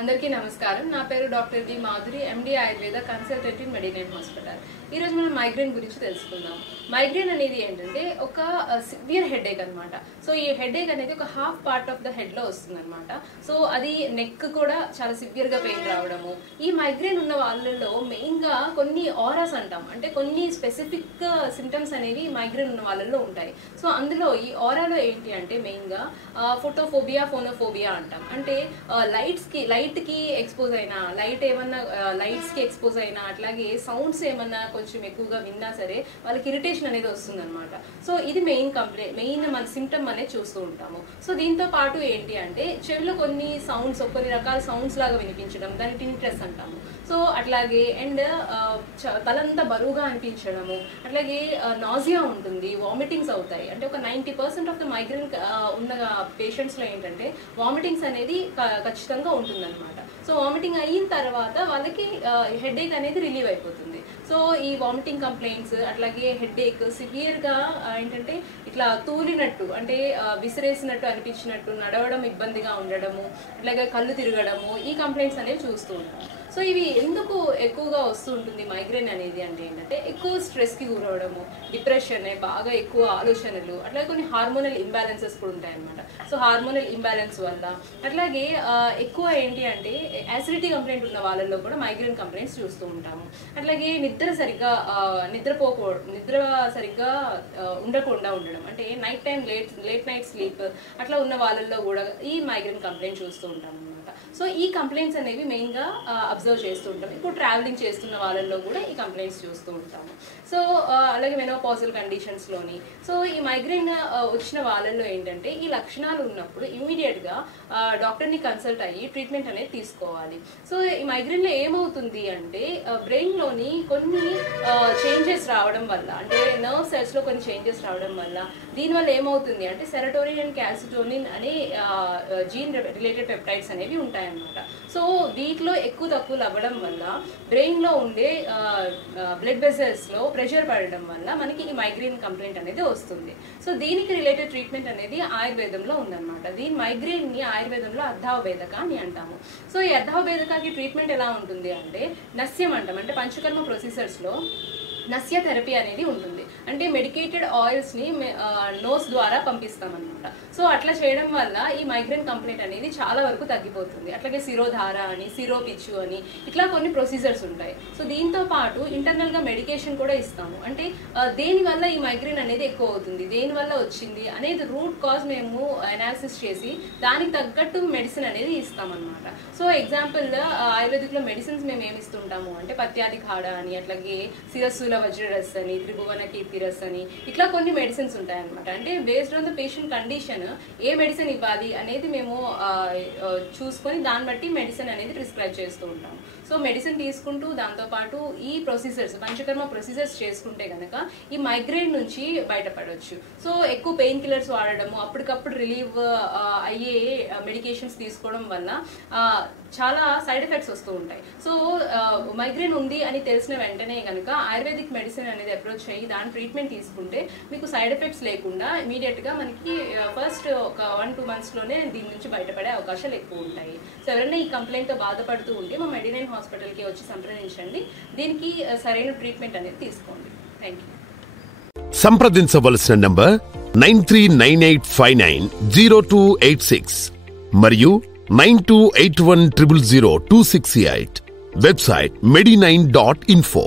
అందరికీ నమస్కారం. నా పేరు doctor D Madhuri, MD Ayurveda consultant in Medinine hospital. ఈ రోజు మనం మైగ్రేన్ గురించి తెలుసుకుందాం. మైగ్రేన్ అనేది ఏంటంటే ఒక సివియర్ హెడేక్ అన్నమాట. సో ఈ హెడేక్ అనేది ఒక half part of the head లో వస్తుంది అనమాట. సో అది నెక్ కూడా చాలా సివియర్ గా పెయిన్ రావడము. ఈ మైగ్రేన్ ఉన్న వాళ్ళలో మెయిన్ గా కొన్ని ఆరాస్ అంటాం, అంటే కొన్ని స్పెసిఫిక్ సిమ్టమ్స్ అనేవి మైగ్రేన్ ఉన్న వాళ్ళలో ఉంటాయి. సో అందులో ఈ ఆరాలో ఏంటి అంటే మెయిన్ గా ఫోటోఫోబియా, ఫోనోఫోబియా అంటాం. అంటే లైట్ కి ఎక్స్పోజ్ అయినా, లైట్స్ కి ఎక్స్పోజ్ అయినా, అట్లాగే సౌండ్స్ ఏమన్నా కొంచెం ఎక్కువగా విన్నా సరే వాళ్ళకి ఇరిటేషన్ అనేది వస్తుంది అనమాట. సో ఇది మెయిన్ మన సిమ్టమ్ అనేది చూస్తూ ఉంటాము. సో దీంతో పాటు ఏంటి అంటే చెవిలో కొన్ని రకాల సౌండ్స్ లాగా వినిపించడం, దాన్ని టినిటస్ అంటాము. సో అట్లాగే అండ్ తలంతా బరువుగా అనిపించడము, అట్లాగే నాజియా ఉంటుంది, వామిటింగ్స్ అవుతాయి. అంటే ఒక 90% ఆఫ్ ద మైగ్రేన్ ఉన్న పేషెంట్స్ లో ఏంటంటే వామిటింగ్స్ అనేది ఖచ్చితంగా ఉంటుందన్నమాట. సో వామిటింగ్ అయిన తర్వాత వాళ్ళకి హెడేక్ అనేది రిలీవ్ అయిపోతుంది. సో ఈ వామిటింగ్ కంప్లైంట్స్, అట్లాగే హెడేక్ సివియర్ గా ఏంటంటే ఇట్లా తూలినట్టు, అంటే విసిరేసినట్టు అనిపించినట్టు, నడవడం ఇబ్బందిగా ఉండడము, అట్లాగే కళ్ళు తిరగడము, ఈ కంప్లైంట్స్ అనేవి చూస్తూ ఉంటాం. సో ఇవి ఎందుకు ఎక్కువగా వస్తూ ఉంటుంది మైగ్రేన్ అనేది అంటే ఏంటంటే ఎక్కువ స్ట్రెస్కి గురవడము, డిప్రెషన్, బాగా ఎక్కువ ఆలోచనలు, అట్లాగే కొన్ని హార్మోనల్ ఇంబ్యాలెన్సెస్ కూడా ఉంటాయన్నమాట. సో హార్మోనల్ ఇంబ్యాలెన్స్ వల్ల, అట్లాగే ఎక్కువ ఏంటి అంటే యాసిడిటీ కంప్లైంట్ ఉన్న వాళ్ళల్లో కూడా మైగ్రేన్ కంప్లైంట్స్ చూస్తూ ఉంటాము. అట్లాగే నిద్ర సరిగ్గా ఉండకుండా ఉండడం, అంటే night time late night sleep అట్లా ఉన్న వాళ్ళల్లో కూడా ఈ మైగ్రేన్ కంప్లైంట్ చూస్తూ ఉంటాము. సో ఈ కంప్లైంట్స్ అనేవి మెయిన్గా అబ్జర్వ్ చేస్తూ ఉంటాం. ఇప్పుడు ట్రావెలింగ్ చేస్తున్న వాళ్ళల్లో కూడా ఈ కంప్లైంట్స్ చూస్తూ ఉంటాము. సో అలాగే మెనోపాజల్ కండిషన్స్లోని సో ఈ మైగ్రేన్ వచ్చిన వాళ్ళల్లో ఏంటంటే ఈ లక్షణాలు ఉన్నప్పుడు ఇమీడియట్గా డాక్టర్ని కన్సల్ట్ అయ్యి ట్రీట్మెంట్ అనేది తీసుకోవాలి. సో ఈ మైగ్రేన్లో ఏమవుతుంది అంటే బ్రెయిన్లోని కొన్ని చేంజెస్ రావడం వల్ల, అంటే నర్వ్ సెల్స్లో కొన్ని చేంజెస్ రావడం వల్ల దీనివల్ల ఏమవుతుంది అంటే సెరటోనిన్ అండ్ క్యాల్సిటోనిన్ అనే జీన్ రిలేటెడ్ పెప్టైడ్స్ అనేవి ఉంటాయన్నమాట. సో వీటిలో ఎక్కువ తక్కువలు అవ్వడం వల్ల బ్రెయిన్లో ఉండే బ్లడ్ వెసల్స్లో ప్రెషర్ పడడం వల్ల మనకి ఈ మైగ్రేన్ కంప్లైంట్ అనేది వస్తుంది. సో దీనికి రిలేటెడ్ ట్రీట్మెంట్ అనేది ఆయుర్వేదంలో ఉందన్నమాట. దీని మైగ్రేన్ని ఆయుర్వేదంలో అర్ధావభేదక అని అంటాము. సో ఈ అర్ధావభేదకకి ట్రీట్మెంట్ ఎలా ఉంటుంది అంటే నస్యం అంటాం, అంటే పంచకర్మ ప్రొసీజర్స్లో నస్య థెరపీ అనేది ఉంటుంది. అంటే మెడికేటెడ్ ఆయిల్స్ని నోస్ ద్వారా పంపిస్తాం అనమాట. సో అట్లా చేయడం వల్ల ఈ మైగ్రేన్ కంప్లైంట్ అనేది చాలా వరకు తగ్గిపోతుంది. అట్లాగే సిరోధార అని, సిరో పిచ్చు అని, ఇట్లా కొన్ని ప్రొసీజర్స్ ఉంటాయి. సో దీంతో పాటు ఇంటర్నల్గా మెడికేషన్ కూడా ఇస్తాము. అంటే దేనివల్ల ఈ మైగ్రేన్ అనేది ఎక్కువ అవుతుంది, దేనివల్ల వచ్చింది అనేది రూట్ కాజ్ మేము అనాలిసిస్ చేసి దానికి తగ్గట్టు మెడిసిన్ అనేది ఇస్తామన్నమాట. సో ఎగ్జాంపుల్ ఆయుర్వేదిక్లో మెడిసిన్స్ మేము ఏమి ఇస్తుంటాము అంటే పత్యాది ఖాడ అని, అట్లాగే శిరస్సుల వజ్రరస్ అని, త్రిభువన కీర్తిరస్ అని, ఇట్లా కొన్ని మెడిసిన్స్ ఉంటాయన్నమాట. అంటే based on the patient condition A medicine ఇవ్వాలి అనేది మేము చూసుకొని దాన్ని బట్టి మెడిసిన్ అనేది ప్రిస్క్రైబ్ చేస్తూ ఉంటాము. సో మెడిసిన్ తీసుకుంటూ దాంతోపాటు ఈ ప్రొసీజర్స్, పంచకర్మ ప్రొసీజర్స్ చేసుకుంటే కనుక ఈ మైగ్రేన్ నుంచి బయటపడవచ్చు. సో ఎక్కువ పెయిన్ కిల్లర్స్ వాడడము, అప్పటికప్పుడు రిలీవ్ అయ్యే మెడికేషన్స్ తీసుకోవడం వల్ల చాలా సైడ్ ఎఫెక్ట్స్ వస్తూ ఉంటాయి. సో మైగ్రేన్ ఉంది అని తెలిసిన వెంటనే కనుక ఆయుర్వేదిక్ మెడిసిన్ అనేది అప్రోచ్ అయ్యి దాని ట్రీట్మెంట్ తీసుకుంటే మీకు సైడ్ ఎఫెక్ట్స్ లేకుండా ఇమీడియట్గా మనకి ఫస్ట్ ఒక 1-2 monthsలోనే దీని నుంచి బయటపడే అవకాశాలు ఎక్కువ ఉంటాయి. సో ఎవరైనా ఈ కంప్లైంట్తో బాధపడుతూ ఉంటే మా మెడినైన్ హాస్పిటల్కి వచ్చి సంప్రదించండి. దీనికి సరైన ట్రీట్మెంట్ అనేది తీసుకోండి. Thank you. సంప్రదించవలసిన నంబర్ 9398590286 మరియు 9281000268. Website medinine.info.